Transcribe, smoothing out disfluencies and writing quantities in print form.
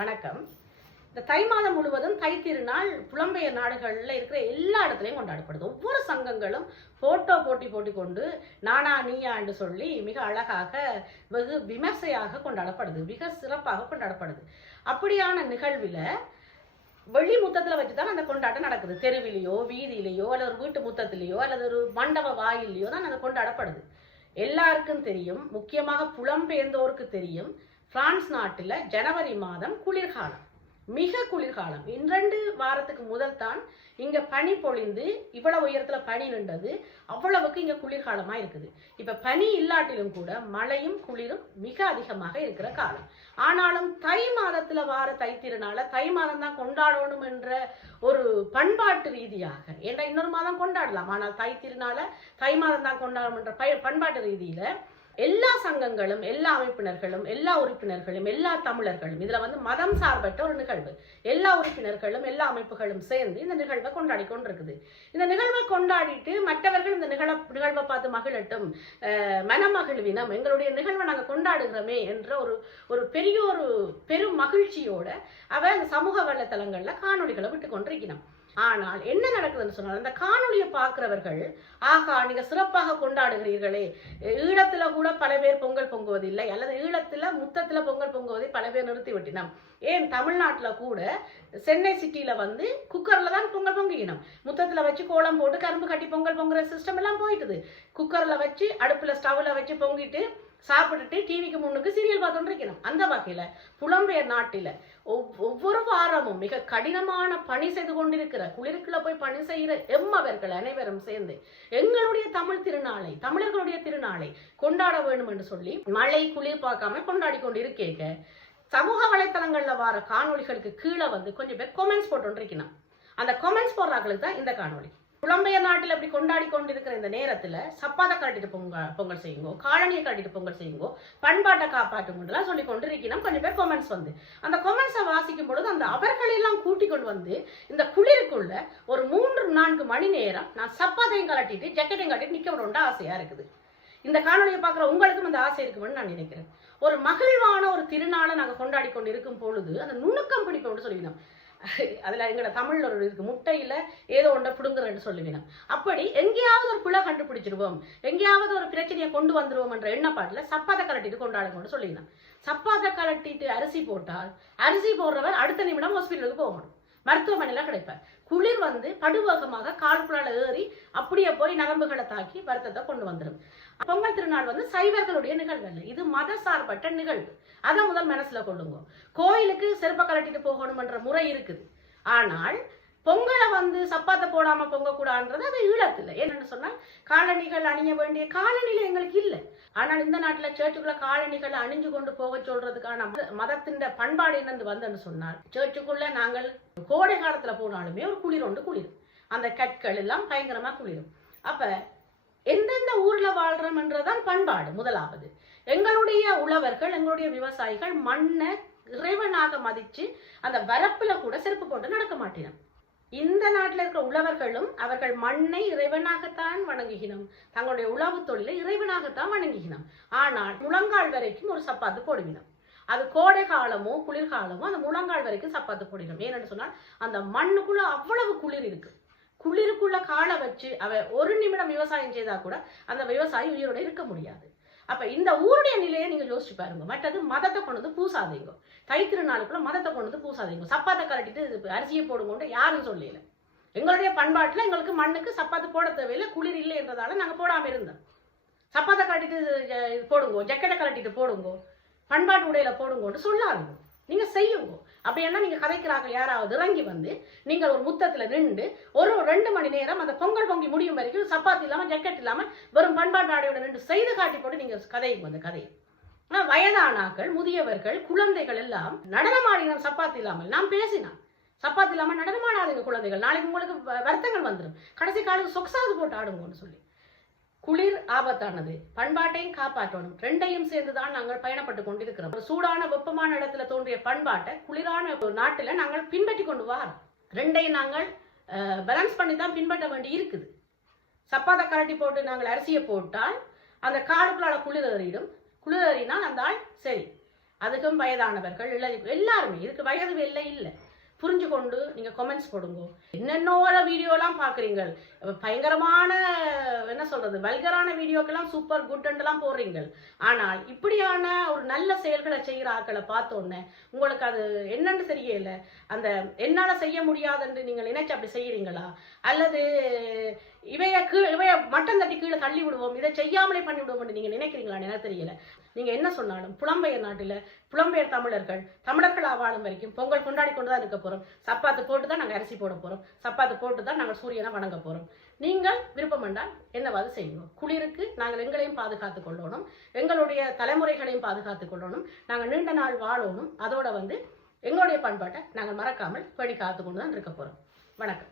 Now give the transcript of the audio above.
வணக்கம். இந்த தை மாதம் முழுவதும் தை திருநாள் புலம்பெயர் நாடுகளில் இருக்கிற எல்லா இடத்துலையும் கொண்டாடப்படுது. ஒவ்வொரு சங்கங்களும் போட்டோ போட்டி கொண்டு நானா நீயா என்று சொல்லி மிக அழகாக வெகு விமர்சையாக கொண்டாடப்படுது, மிக சிறப்பாக கொண்டாடப்படுது. அப்படியான நிகழ்வில் வெளி முத்தத்தில் வச்சு தான் அந்த கொண்டாட்டம் நடக்குது. தெருவிலையோ வீதியிலையோ அல்லது ஒரு வீட்டு முத்தத்திலேயோ அல்லது ஒரு மண்டப வாயிலையோ தான் அந்த கொண்டாடப்படுது. எல்லாருக்கும் தெரியும், முக்கியமாக புலம்பெயர்ந்தோருக்கு தெரியும், பிரான்ஸ் நாட்டில் ஜனவரி மாதம் குளிர்காலம், மிக குளிர்காலம். 2 வாரத்துக்கு முதல் தான் இங்க பனி பொழிந்து இவ்வளவு உயரத்துல பனி நின்றது. அவ்வளவுக்கு இங்க குளிர்காலமா இருக்குது. இப்ப பனி இல்லாட்டிலும் கூட மழையும் குளிரும் மிக அதிகமாக இருக்கிற காலம். ஆனாலும் தை மாதத்துல வார தை திருநாள தை மாதம் தான் கொண்டாடணும் என்ற ஒரு பண்பாட்டு ரீதியாக, ஏன்னா இன்னொரு மாதம் கொண்டாடலாம், ஆனால் தை திருநாள தை மாதம் தான் கொண்டாடணும் என்ற பண்பாட்டு ரீதியில எல்லா சங்கங்களும், எல்லா அமைப்பினர்களும், எல்லா உறுப்பினர்களும், எல்லா தமிழர்களும், இதுல மதம் சார்பற்ற ஒரு நிகழ்வு, எல்லா உறுப்பினர்களும் எல்லா அமைப்புகளும் சேர்ந்து இந்த நிகழ்வை கொண்டாடி கொண்டிருக்குது. இந்த நிகழ்வை கொண்டாடிட்டு மற்றவர்கள் இந்த நிகழ்வை பார்த்து மகிழட்டும், மனமகிழ்வினம், எங்களுடைய நிகழ்வை நாங்கள் கொண்டாடுகிறோமே என்ற ஒரு பெரும் மகிழ்ச்சியோட அந்த சமூக வலைத்தளங்கள்ல காணொலிகளை விட்டு கொண்டிருக்கிறோம். ஆனால் என்ன நடக்குதுன்னு சொன்னால், அந்த காணொலியை பார்க்கிறவர்கள், ஆகா நீங்க சிறப்பாக கொண்டாடுகிறீர்களே, ஈழத்துல கூட பல பேர் பொங்கல் பொங்குவதில்லை, அல்லது ஈழத்துல முத்தத்துல பொங்கல் பொங்குவதை பல பேர் நிறுத்தி விட்டினோம், ஏன் தமிழ்நாட்டுல கூட சென்னை சிட்டியில குக்கர்ல தான் பொங்கல் பொங்கிக்கணும், முத்தத்துல வச்சு கோலம் போட்டு கரும்பு கட்டி பொங்கல் பொங்குற சிஸ்டம் எல்லாம் போயிட்டுது. குக்கர்ல வச்சு அடுப்புல ஸ்டவ்ல வச்சு பொங்கிட்டு சாப்பிட்டுட்டு டிவிக்கு முன்னுக்கு சீரியல் பார்த்துட்டு இருக்கணும். அந்த வகையில புலம்பெயர் நாட்டில ஒவ்வொரு வாரமும் மிக கடினமான பணி செய்து கொண்டிருக்கிற, குளிருக்குள்ள போய் பணி செய்கிற எம்மவர்கள் அனைவரும் சேர்ந்து எங்களுடைய தமிழர்களுடைய திருநாளை கொண்டாட வேண்டும் என்று சொல்லி மழை குளிர் பார்க்காம கொண்டாடி கொண்டு இருக்கேங்க. சமூக வலைத்தளங்கள்ல வர காணொலிகளுக்கு கீழே கொஞ்சம் பேர் கமெண்ட்ஸ் போட்டு இருக்கணும். அந்த கமெண்ட்ஸ் போடுறாங்களுக்கு தான் இந்த காணொலி. புலம்பெயர் நாட்டில் அப்படி கொண்டாடி கொண்டிருக்கிற இந்த நேரத்துல சப்பாத்தை காட்டிட்டு பொங்கல் செய்யுங்கோ, காலனியை காட்டிட்டு பொங்கல் செய்யுங்கோ, பண்பாட்டை காப்பாற்றுங்கலாம் சொல்லி கொண்டிருக்கணும். கொஞ்சம் பேர் கமெண்ட்ஸ் அந்த கமெண்ட்ஸை வாசிக்கும் பொழுது அந்த அவர்களெல்லாம் கூட்டிக் கொண்டு இந்த குளிருக்குள்ள ஒரு 3-4 மணி நேரம் நான் சப்பாத்தையும் கலட்டிட்டு ஜக்கெட்டையும் காட்டிட்டு நிக்க விட ஆசையா இருக்குது. இந்த காணொலியை பார்க்குற உங்களுக்கும் அந்த ஆசை இருக்குமென்னு நான் நினைக்கிறேன். ஒரு மகிழ்வான ஒரு திருநாளை நாங்கள் கொண்டாடி கொண்டு இருக்கும் பொழுது அந்த நுணுக்கம் பிடிப்போம்னு சொல்லிக்கணும். அதுல எங்களோட தமிழ்ல ஒரு இருக்கு, முட்டையில ஏதோ ஒன்றை பிடுங்குறேன்னு சொல்லுவேன். அப்படி எங்கேயாவது ஒரு பிள்ளை கண்டுபிடிச்சிருவோம், எங்கேயாவது ஒரு பிரச்சனையை கொண்டு வந்துருவோம் என்ற எண்ணப்பாட்டுல சப்பாத்தை கலட்டிட்டு கொண்டாடுங்கன்னு சொல்லிக்கணும். சப்பாத்தை கலட்டிட்டு அரிசி போட்டால் அரிசி போடுறவர் அடுத்த நிமிடம் ஹாஸ்பிட்டலுக்கு போகணும், மருத்துவமனையில கிடைப்பார். குளிர் படுவேகமாக கால்குள்ளால ஏறி அப்படியே போய் நரம்புகளை தாக்கி வருத்தத்தை கொண்டு வந்துடும். பொங்கல் திருநாள் சைவர்களுடைய நிகழ்வு அல்ல, இது மத சார்பற்ற நிகழ்வு. அதை முதல் மனசுல கொள்ளுங்க. கோயிலுக்கு செருப்பை கலட்டிட்டு போகணும் என்ற முறை இருக்குது, ஆனால் பொங்கலை சப்பாத்தை போடாம பொங்கக்கூடாதுன்றது அது ஈழத்துல. என்னன்னு சொன்னால் காலணிகள் அணிய வேண்டிய காலணியில எங்களுக்கு இல்லை. ஆனால் இந்த நாட்டுல சேர்ச்சுக்குள்ள காலணிகளை அணிஞ்சு கொண்டு போக சொல்றதுக்கான மதத்தின் பண்பாடு என்னன்னு சொன்னால், சேர்ச்சுக்குள்ள நாங்கள் கோடை காலத்துல போனாலுமே ஒரு குளிரும், அந்த கற்கள் எல்லாம் பயங்கரமா குளிரும். அப்ப எந்தெந்த ஊர்ல வாழ்றோம்ன்றதான் பண்பாடு. முதலாவது எங்களுடைய உழவர்கள், எங்களுடைய விவசாயிகள் மண்ணை இறைவனாக மதிச்சு அந்த வரப்புல கூட செருப்பு போட்டு நடக்க மாட்டேன். இந்த நாட்டில் இருக்கிற உழவர்களும் அவர்கள் மண்ணை இறைவனாகத்தான் வணங்குகிறோம், தங்களுடைய உழவு தொழிலை இறைவனாகத்தான் வணங்குகிறோம். ஆனால் முழங்கால் வரைக்கும் ஒரு சப்பாத்து போடுவினோம். அது கோடை காலமோ குளிர்காலமோ அந்த முழங்கால் வரைக்கும் சப்பாத்து போடுகிறோம். ஏன்னு சொன்னால் அந்த மண்ணுக்குள்ள அவ்வளவு குளிர் இருக்கு. குளிருக்குள்ள காலை வச்சு ஒரு நிமிடம் விவசாயம் செய்தா கூட அந்த விவசாயி உயிரோட இருக்க முடியாது. அப்ப இந்த ஊருடைய நிலையை நீங்க யோசிச்சு பாருங்க. மற்றது மதத்தை கொண்டு பூசாதீங்க, தை திருநாளுக்குள்ள மதத்தை கொண்டு பூசாதீங்க. சப்பாத்தை கலட்டிட்டு அரிசியை போடுங்கன்னு யாரும் சொல்லல. எங்களுடைய பண்பாட்டுல எங்களுக்கு மண்ணுக்கு சப்பாத்து போட தேவையில்லை, குளிர் இல்லை என்றதால நாங்க போடாம இருந்தோம். சப்பாத்தை கலட்டிட்டு போடுங்கோ, ஜக்கெட்டை கலட்டிட்டு போடுங்கோ, பண்பாட்டு உடையில போடுங்கன்னு சொல்லாதீங்க, நீங்க செய்யுங்க. அப்படி என்ன நீங்க கதைக்கிறாங்க யாராவது இறங்கி நீங்கள் ஒரு முத்தத்துல நின்று ஒரு 2 மணி நேரம் அந்த பொங்கல் பொங்கி முடியும் வரைக்கும் சப்பாத்தி இல்லாம ஜக்கெட் இல்லாம வெறும் பண்பாட்டு ஆடையோட நின்று செய்து காட்டி போட்டு நீங்க கதையும் அந்த கதையை. ஆனா வயதானாக்கள், முதியவர்கள், குழந்தைகள் எல்லாம் நடனமாடினோம் சப்பாத்தி இல்லாமல். நாம் பேசினோம் சப்பாத்தி இல்லாம நடனமாடாதீங்க குழந்தைகள், நாளைக்கு உங்களுக்கு வருத்தங்கள் வந்துடும், கடைசி காலுக்கு சொக்ஸாவது போட்டு ஆடுங்கன்னு சொல்லி. குளிர் ஆபத்தானது, பண்பாட்டையும் காப்பாற்றணும், 2ஐயும் சேர்ந்துதான் நாங்கள் பயணப்பட்டு கொண்டிருக்கிறோம். ஒரு சூடான வெப்பமான இடத்துல தோன்றிய பண்பாட்டை குளிரான ஒரு நாட்டில் நாங்கள் பின்பற்றி கொண்டு வரோம். 2ஐயும் நாங்கள் பேலன்ஸ் பண்ணி தான் பின்பற்ற வேண்டி இருக்குது. சப்பாத்தை கரட்டி போட்டு நாங்கள் அரிசியை போட்டால் அந்த காலுக்குள்ளால குளிர் ஏறிடும், குளிர் ஏறினால் அந்த ஆள் சரி அதுக்கும் வயதானவர்கள் எல்லாருமே இதுக்கு வயது எல்லை இல்லை. புரிஞ்சு கொண்டு நீங்கள் கமெண்ட்ஸ் போடுங்க. என்னென்ன வீடியோலாம் பார்க்குறீங்க, பயங்கரமான என்ன சொல்கிறது வல்கரான வீடியோக்கெல்லாம் சூப்பர் குட்லாம் போடுறீங்க. ஆனால் இப்படியான ஒரு நல்ல செயல்களை செய்கிற ஆட்களை பார்த்தோன்னே உங்களுக்கு அது என்னன்னு தெரியல. அந்த என்னால் செய்ய முடியாதுன்னு நீங்கள் நினைச்சு அப்படி செய்கிறீங்களா, அல்லது இவைய மட்டம் தட்டி கீழே தள்ளி விடுவோம், இதை செய்யாமலே பண்ணி விடுவோம்னு நீங்கள் நினைக்கிறீங்களான்னு எனக்கு தெரியல. நீங்கள் என்ன சொன்னாலும் புலம்பெயர் நாட்டில் புலம்பெயர் தமிழர்கள் வாழும் வரைக்கும் பொங்கல் கொண்டாடி கொண்டு தான் இருக்க போகிறோம். சப்பாத்து போட்டு தான் நாங்கள் அரிசி போட போகிறோம், சப்பாத்து போட்டு தான் நாங்கள் சூரியனை வணங்க போகிறோம். நீங்கள் விருப்பம் என்றால் என்னவாது செய்யணும். குளிருக்கு நாங்கள் எங்களையும் பாதுகாத்து கொள்ளணும், எங்களுடைய தலைமுறைகளையும் பாதுகாத்து கொள்ளணும், நாங்கள் நீண்ட நாள் வாழணும். அதோட எங்களுடைய பண்பாட்டை நாங்கள் மறக்காமல் பேணி காத்து கொண்டு தான் இருக்க போகிறோம். வணக்கம்.